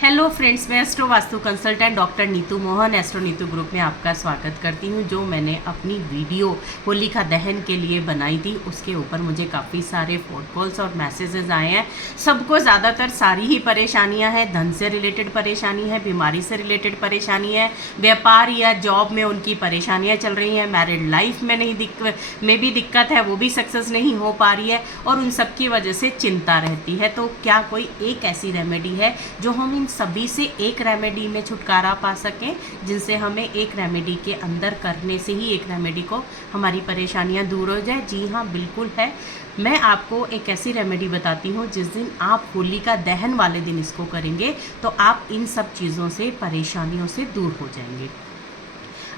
Hello friends, मैं astro vastu consultant doctor Neetu Mohan astro Neetu group में आपका स्वागत करती हूं। जो मैंने अपनी वीडियो होलिका दहन के लिए बनाई थी उसके ऊपर मुझे काफ़ी सारे फ़ोन कॉल्स और मैसेजेस आए हैं। सबको ज़्यादातर सारी ही परेशानियां हैं। धन से रिलेटेड परेशानी है, बीमारी से रिलेटेड परेशानी है, व्यापार या जॉब में उनकी परेशानियाँ चल रही हैं, मैरिड लाइफ में में भी दिक्कत है, वो भी सक्सेस नहीं हो पा रही है और उन सब की वजह से चिंता रहती है। तो क्या कोई एक ऐसी रेमेडी है जो हम इन सभी से एक रेमेडी में छुटकारा पा सकें, जिनसे हमें एक रेमेडी के अंदर करने से ही एक रेमेडी को हमारी परेशानियां दूर हो जाए? जी हाँ, बिल्कुल है। मैं आपको एक ऐसी रेमेडी बताती हूँ जिस दिन आप होलिका दहन वाले दिन इसको करेंगे तो आप इन सब चीज़ों से, परेशानियों से दूर हो जाएंगे।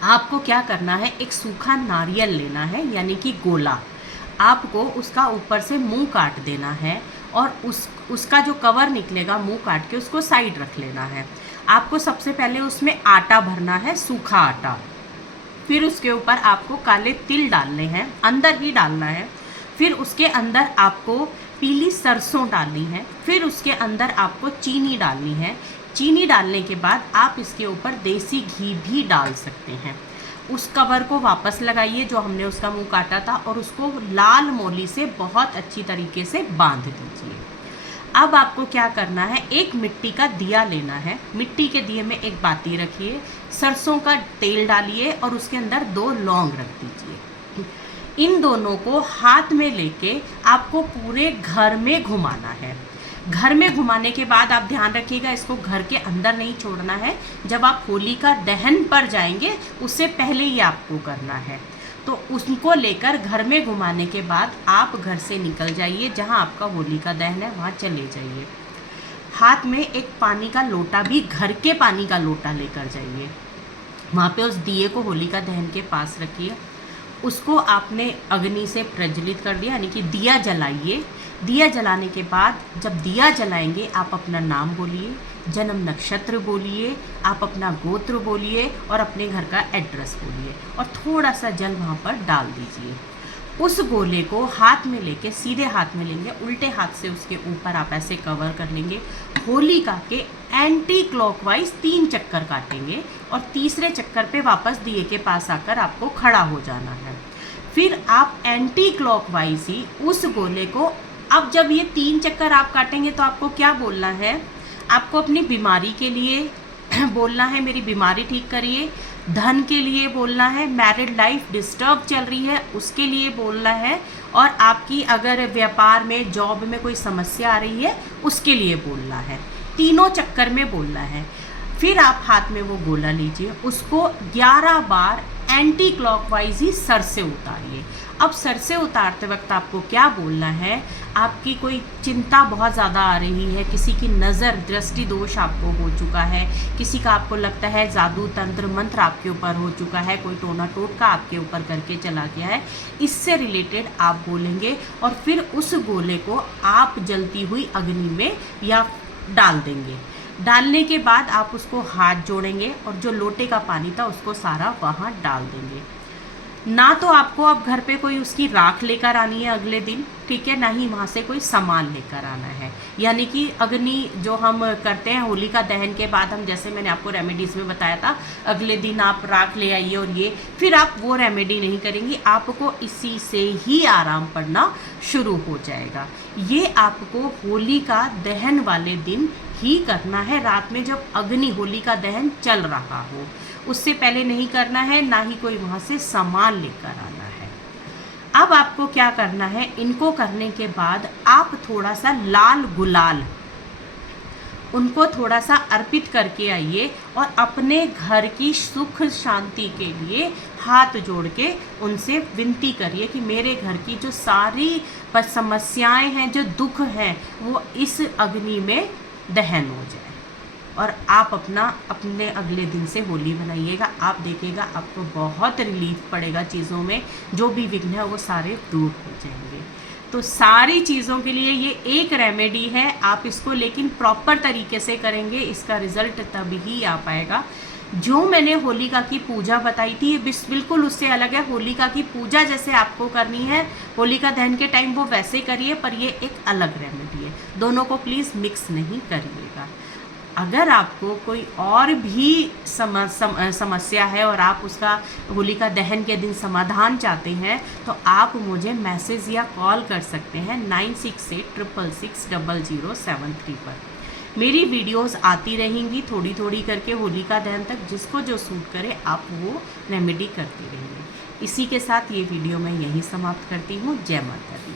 आपको क्या करना है, एक सूखा नारियल लेना है, यानी कि गोला। आपको उसका ऊपर से मुंह काट देना है और उसका जो कवर निकलेगा मुंह काट के उसको साइड रख लेना है। आपको सबसे पहले उसमें आटा भरना है, सूखा आटा। फिर उसके ऊपर आपको काले तिल डालने हैं, अंदर ही डालना है। फिर उसके अंदर आपको पीली सरसों डालनी है। फिर उसके अंदर आपको चीनी डालनी है। चीनी डालने के बाद आप इसके ऊपर देसी घी भी डाल सकते हैं। उस कवर को वापस लगाइए जो हमने उसका मुंह काटा था और उसको लाल मोली से बहुत अच्छी तरीके से बांध दीजिए। अब आपको क्या करना है, एक मिट्टी का दिया लेना है। मिट्टी के दिए में एक बाती रखिए, सरसों का तेल डालिए और उसके अंदर 2 लौंग रख दीजिए। इन दोनों को हाथ में लेके आपको पूरे घर में घुमाना है। घर में घुमाने के बाद आप ध्यान रखिएगा, इसको घर के अंदर नहीं छोड़ना है। जब आप होलिका दहन पर जाएंगे उससे पहले ही आपको करना है। तो उसको लेकर घर में घुमाने के बाद आप घर से निकल जाइए, जहां आपका होलिका दहन है वहां चले जाइए। हाथ में एक पानी का लोटा, भी घर के पानी का लोटा लेकर जाइए। वहाँ पे उस दिए को होलिका दहन के पास रखिए। उसको आपने अग्नि से प्रज्वलित कर दिया, यानी कि दिया जलाइए। दिया जलाने के बाद जब दिया जलाएंगे आप अपना नाम बोलिए, जन्म नक्षत्र बोलिए, आप अपना गोत्र बोलिए और अपने घर का एड्रेस बोलिए और थोड़ा सा जल वहाँ पर डाल दीजिए। उस गोले को हाथ में लेके, सीधे हाथ में लेंगे, उल्टे हाथ से उसके ऊपर आप ऐसे कवर कर लेंगे। होलिका के एंटी क्लॉकवाइज 3 चक्कर काटेंगे और तीसरे चक्कर पे वापस दिए के पास आकर आपको खड़ा हो जाना है। फिर आप एंटी क्लॉकवाइज ही उस गोले को, अब जब ये 3 चक्कर आप काटेंगे तो आपको क्या बोलना है, आपको अपनी बीमारी के लिए बोलना है, मेरी बीमारी ठीक करिए। धन के लिए बोलना है, मैरिड लाइफ डिस्टर्ब चल रही है उसके लिए बोलना है, और आपकी अगर व्यापार में, जॉब में कोई समस्या आ रही है उसके लिए बोलना है। तीनों चक्कर में बोलना है। फिर आप हाथ में वो गोला लीजिए, उसको 11 बार एंटी क्लॉकवाइज ही सर से उतारिए। अब सर से उतारते वक्त आपको क्या बोलना है, आपकी कोई चिंता बहुत ज़्यादा आ रही है, किसी की नज़र दृष्टि दोष आपको हो चुका है, किसी का आपको लगता है जादू तंत्र मंत्र आपके ऊपर हो चुका है, कोई टोना टोटका आपके ऊपर करके चला गया है, इससे रिलेटेड आप बोलेंगे। और फिर उस गोले को आप जलती हुई अग्नि में या डाल देंगे। डालने के बाद आप उसको हाथ जोड़ेंगे और जो लोटे का पानी था उसको सारा वहाँ डाल देंगे। ना तो आपको अब घर पे कोई उसकी राख लेकर आनी है अगले दिन, ठीक है, ना ही वहाँ से कोई सामान लेकर आना है। यानी कि अग्नि जो हम करते हैं होलिका दहन के बाद, हम जैसे मैंने आपको रेमेडीज़ में बताया था, अगले दिन आप राख ले आइए और ये, फिर आप वो रेमेडी नहीं करेंगी, आपको इसी से ही आराम पड़ना शुरू हो जाएगा। ये आपको होलिका दहन वाले दिन ही करना है, रात में जब अग्नि होलिका दहन चल रहा हो, उससे पहले नहीं करना है, ना ही कोई वहाँ से सामान लेकर आना है। अब आपको क्या करना है, इनको करने के बाद आप थोड़ा सा लाल गुलाल उनको थोड़ा सा अर्पित करके आइए और अपने घर की सुख शांति के लिए हाथ जोड़ के उनसे विनती करिए कि मेरे घर की जो सारी समस्याएं हैं, जो दुख हैं, वो इस अग्नि में दहन हो जाए। और आप अपने अगले दिन से होली मनाइएगा। आप देखिएगा आपको बहुत रिलीफ पड़ेगा, चीज़ों में जो भी विघ्न है वो सारे दूर हो जाएंगे। तो सारी चीज़ों के लिए ये एक रेमेडी है। आप इसको लेकिन प्रॉपर तरीके से करेंगे, इसका रिजल्ट तभी ही आ पाएगा। जो मैंने होलिका की पूजा बताई थी ये बिल्कुल उससे अलग है। होलिका की पूजा जैसे आपको करनी है होलिका दहन के टाइम वो वैसे करिए, पर ये एक अलग रेमेडी है। दोनों को प्लीज़ मिक्स नहीं करिएगा। अगर आपको कोई और भी समस्या है और आप उसका होलिका दहन के दिन समाधान चाहते हैं तो आप मुझे मैसेज या कॉल कर सकते हैं 9686660073 पर। मेरी वीडियोस आती रहेंगी थोड़ी थोड़ी करके होलिका दहन तक, जिसको जो सूट करे आप वो रेमेडी करते रहेंगे। इसी के साथ ये वीडियो मैं यहीं समाप्त करती हूँ। जय माता दी।